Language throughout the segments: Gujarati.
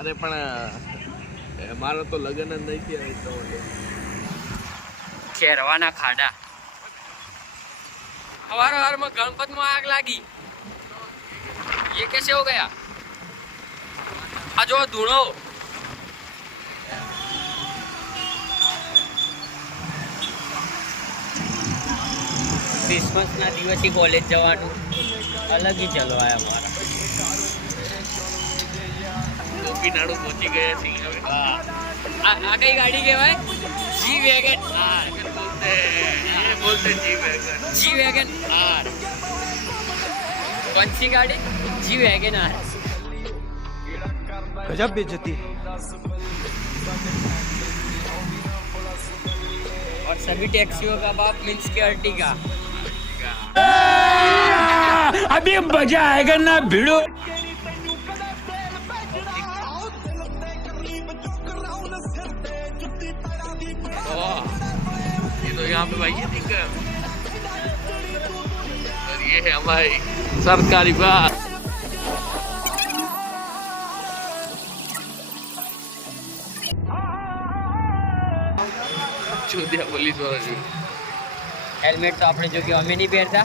અરે પણ મારો તો લગ્ન જ નહીં થયા તો ખેરવાના ખાડા હવાર-હવારમાં ગણપતમાં આગ લાગી ये कैसे हो गया आ जो धूणो क्रिसमस ना दिवसी कॉलेज जवानू अलग ही चलो आया हमारा ગોપીનાડુ પહોંચી ગયા છીએ હવે आ कई गाड़ी के भाई जी वैगन બોલતે જી વેગન आर कौन सी गाड़ी जी वैगन आर गजब बेइज्जती है। और सभी टैक्सियों का बाप मीन्स के अर्टिगा अभी मजा आएगा ना भिड़ो। ये तो यहाँ पे भाई ये दिक्कत और ये है हमारी सरकारी बस चौदिया पुलिस वाला जो हेलमेट तो आपने जो कि हमें नहीं पहनता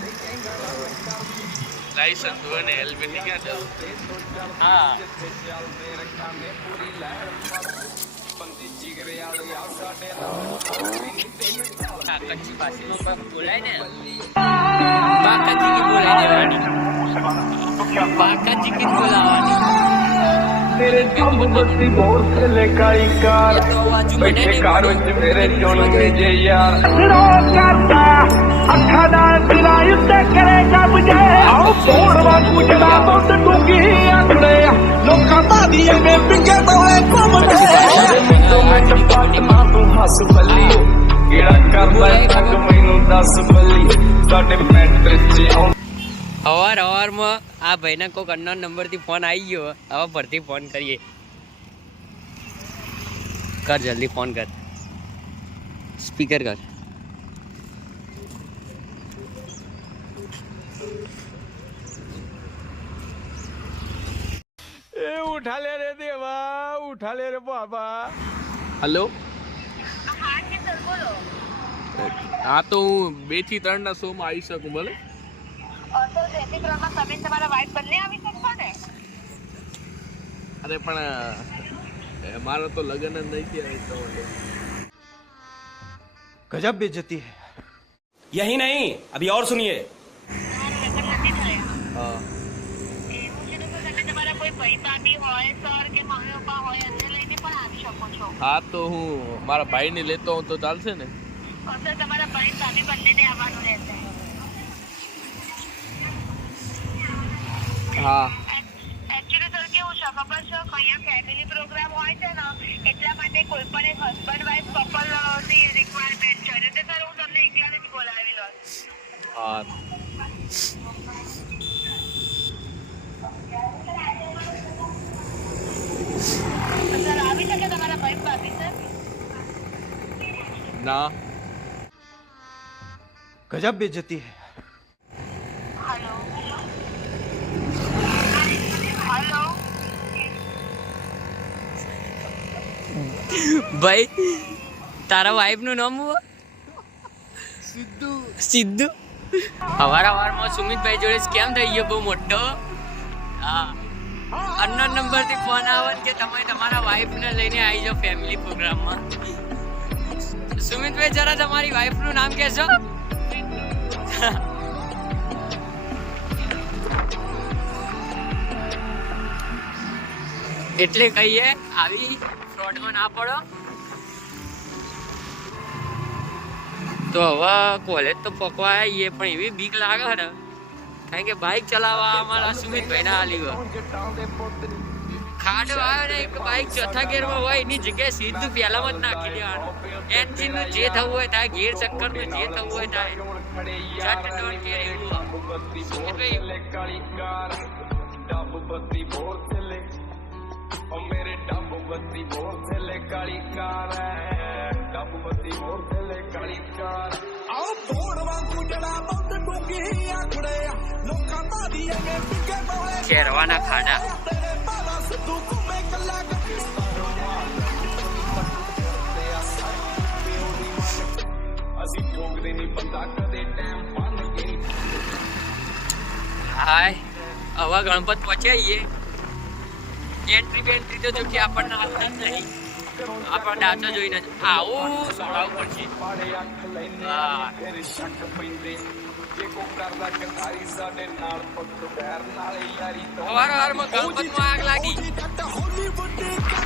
लाइसेंस हुआ ने हेलमेट नहीं क्या चल हाँ कच्ची भाषी में बोला है ना बाका जी की बोला है वाणी बाका जी की बोला वाणी तेरे बत्ती बहुत चले काई कार बैठे कार विच मेरे चुन जे यार रो करता अखा नाल दिला उत्ते करेगा मुझे आओ छोड़वा कुछड़ा बहुत डूंगी आंखड़े लोकां दा दिए में पिंगे तोले घुमदे मिंटो मिंट पाटी मां तू हस बल्ली केड़ा करदा तक मैनू दस बल्ली साडे मैट्रिक च हवार आ भाईना कोक अननोन नंबर थी फोन आई गयो हवा परथी फोन करिए कर जल्दी फोन कर स्पीकर कर ए उठा ले रे देवा उठा ले रे बाबा। हेलो हाँ जी सर बोलो। हाँ तो હું 2 થી 3 ના શો માં આવી શકું ભલે और सर जैसे ड्रामा તમે તમારા વાઇફ બંને આવી શકશો ને? અરે પણ મારો તો લગ્ન જ નહીં થયા તો गजब बेइज्जती है। यही नहीं अभी और सुनिए તમારું લગ્ન નથી થયા. હા એવું છે તો સર તમે તમારા કોઈ ભાઈ ભાભી હોય સર કે મમ્મી પપ્પા હોય એમને લઈને પણ આવી શકો છો. હા તો હું મારા ભાઈને લેતો હું તો ચાલશે ને और सर તમારા ભાઈ ભાભી બંનેને આવવાનું રહેશે. હા એકચ્યુઅલી સર કેવું છે ખબર છે અહીંયા ફેમિલી પ્રોગ્રામ હોય છે ને એટલા માટે કોઈ પણ એક હસબન્ડ વાઇફ કપલની રિક્વાયરમેન્ટ છે એટલે સર હું તમને એકલાને જ બોલાવી લઉં. હા સર આવી શકે તમારા ભાઈ ભાભી સર? ના गजब बेइज्जती है। हेलो हेलो भाई तारा वाइफ નું નામ હું સિદ્ધુ હવાર સુમિતભાઈ જોડે સ્કેમ થઈ ગયો બહુ મોટો હા અનનોન નંબર થી ફોન આવે કે તમે તમારા વાઇફ ને લઈને આવી જાઓ ફેમિલી પ્રોગ્રામમાં સુમિતભાઈ જરા તમારી વાઇફ નું નામ કહેશો એટલે કહીએ આવી ફ્રોડમાં ના પડો તો હવે કોલેજ તો પકવા આવીએ પણ એવી બીક લાગે ને કારણ કે બાઇક ચલાવવા અમારા સુમિતભાઈ ના હાલી ખાડો આવ્યો ને એક બાઇક ચોથા ગેરમાં હોય એની જગ્યાએ સીધું પહેલામાં જ નાખી દેવાનું એન્જિન નું જે થવું હોય થાય ગેર ચક્કર નું જે થવું હોય થાય જટ ડોન્ટ કેર એવું સુમિતભાઈ मेरे डब बत्ती बोल चले काली कार डब बत्ती बोल चले काली कार आओ तोड़ वांगू जड़ा बहुत डूंगी आंखड़े लोकां दा दिए में पिके बोले खेरवाना खाड़ा तेरे बाला सिद्धू को मैं कल्ला હવે ગણપત પહોંચ્યા એન્ટ્રી બેન્ટ્રી તો જો કે આપણને હાલતા જ નહીં, આપણે ડાચો જોઈને જ આવું સોડાવું પડશે. હા સવારમાં ગણપતમાં આગ લાગી,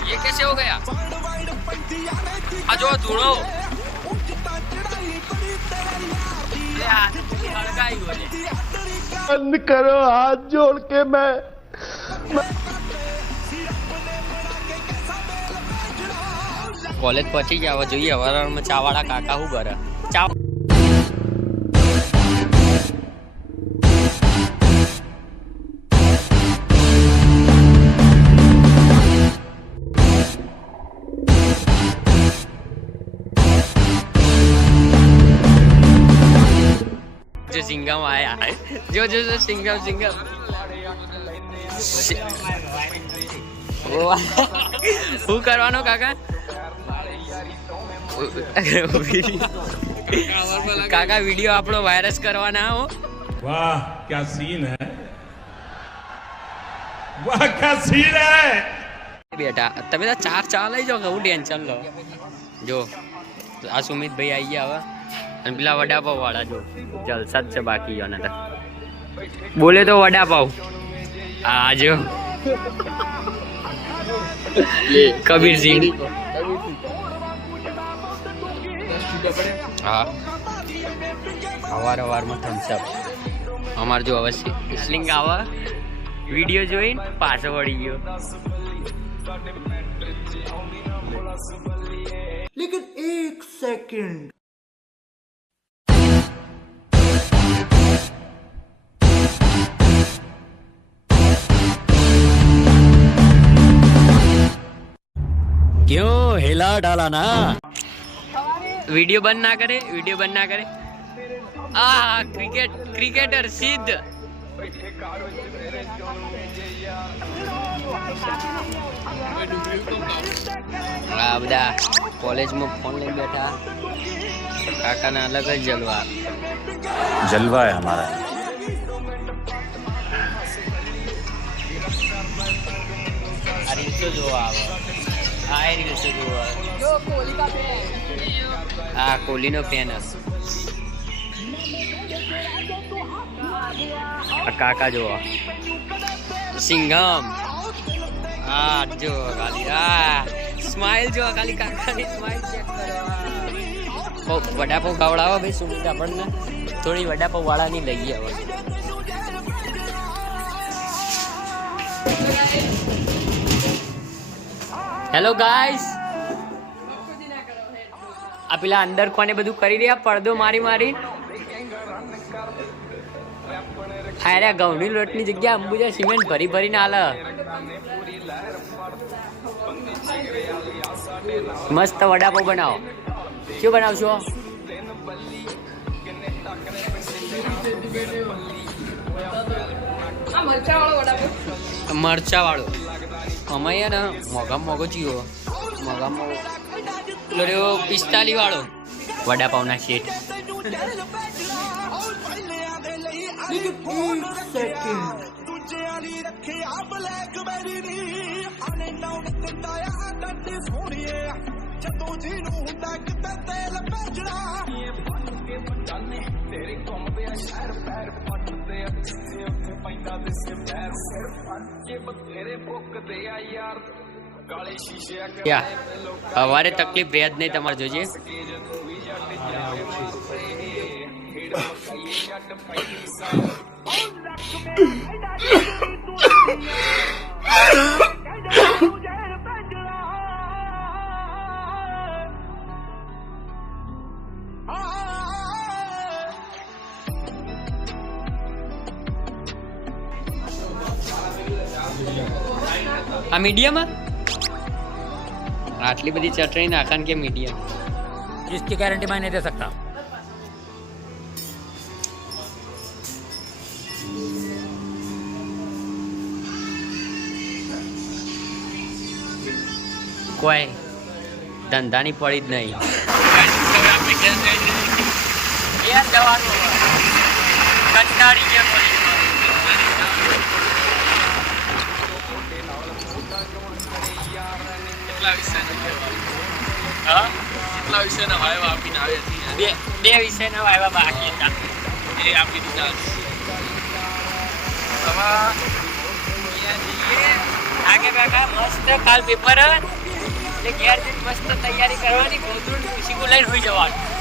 ये कैसे हो गया? आ जो धूड़ो बंद करो हाथ जोड़ के मैं कॉलेज पहुंची जावा જોઈએ હવારમાં ચાવાળા કાકા શું કરે ચા जो सिंगम आया जो जो जो सिंगम सिंगम શું કરવાનો કાકા? કાકા વિડિયો આપણો વાયરસ કરવાના હો. वाह क्या सीन है, वाह क्या सीन है. બેટા તમે તો ચાર ચા લઈ જાઓ કે હું ટેન્શન લો. જો આ સુમિતભાઈ આવી ગયા હવે અને પેલા વડાપાવ વાળા જો જલસા જ છે બાકી અને તો બોલે તો વડાપાવ આ જો કબીરસિંહ હા અવારમાં થમ્સઅપ અમાર જો હવે સ્લિંગ આવે વિડીયો જોઈને પાછો વળી ગયો. लेकिन एक सेकंड क्यों हिला डाला ना. वीडियो बंद ना करे, वीडियो बंद ना करे. क्रिकेटर सिद्ध આ બધા કોલેજમાં ફોન લઈ બેઠા, કાકાના અલગ જ જલવા जलवा है हमारा. આ રીલ્સો જોવા આવે, આ રીલ્સો જોવા આ કોહલીનો ફેન હશે. આ કાકા જોવા સિંઘમ આ જો ખાલી આ સ્માઈલ જો ખાલી કાકાની સ્માઈલ ચેક કરો. વડાપાવ ખવડાવો ભાઈ સુમિત આપણને થોડી વડાપાવ વાળાની લઈએ હવે. હેલો ગાઈસ, આ પેલા અંદર કોને બધું કરી રહ્યા પડદો મારી મારી હારે ઘઉંની લોટની જગ્યા અંબુજા સિમેન્ટ ભરી ભરીને હાલ મસ્ત વડાપાવ બનાવો. શું બનાવશો? મરચા વાળો અમે ને મોઘા મોઘો ચીવો મોઘા મોઘો 45 વાળો વડાપાવ ના શેઠ. लेकिन एक सेकंड હવારે તકલીફ રહે જ નહીં તમારે જોજે. આ મીડિયમ આટલી બધી ચટણી નાખા કે મીડિયમ? जिसकी गारंटी मैं नहीं दे सकता. કોઈ ધંધાની પડી જ નહીં. કંટાળી ગયા. હા કેટલા વિષયના વાયવા આપીને આવ્યા છીએ બે વિષયના વાયવા બાકી હતા એ આપી દીધા હવે અહીંયા જઈએ આગે બેઠા મસ્ત કાલ પેપર એટલે ઘેર જઈને મસ્ત તૈયારી કરવાની ગોધરું ખુશી લઈને હોઈ જવાનું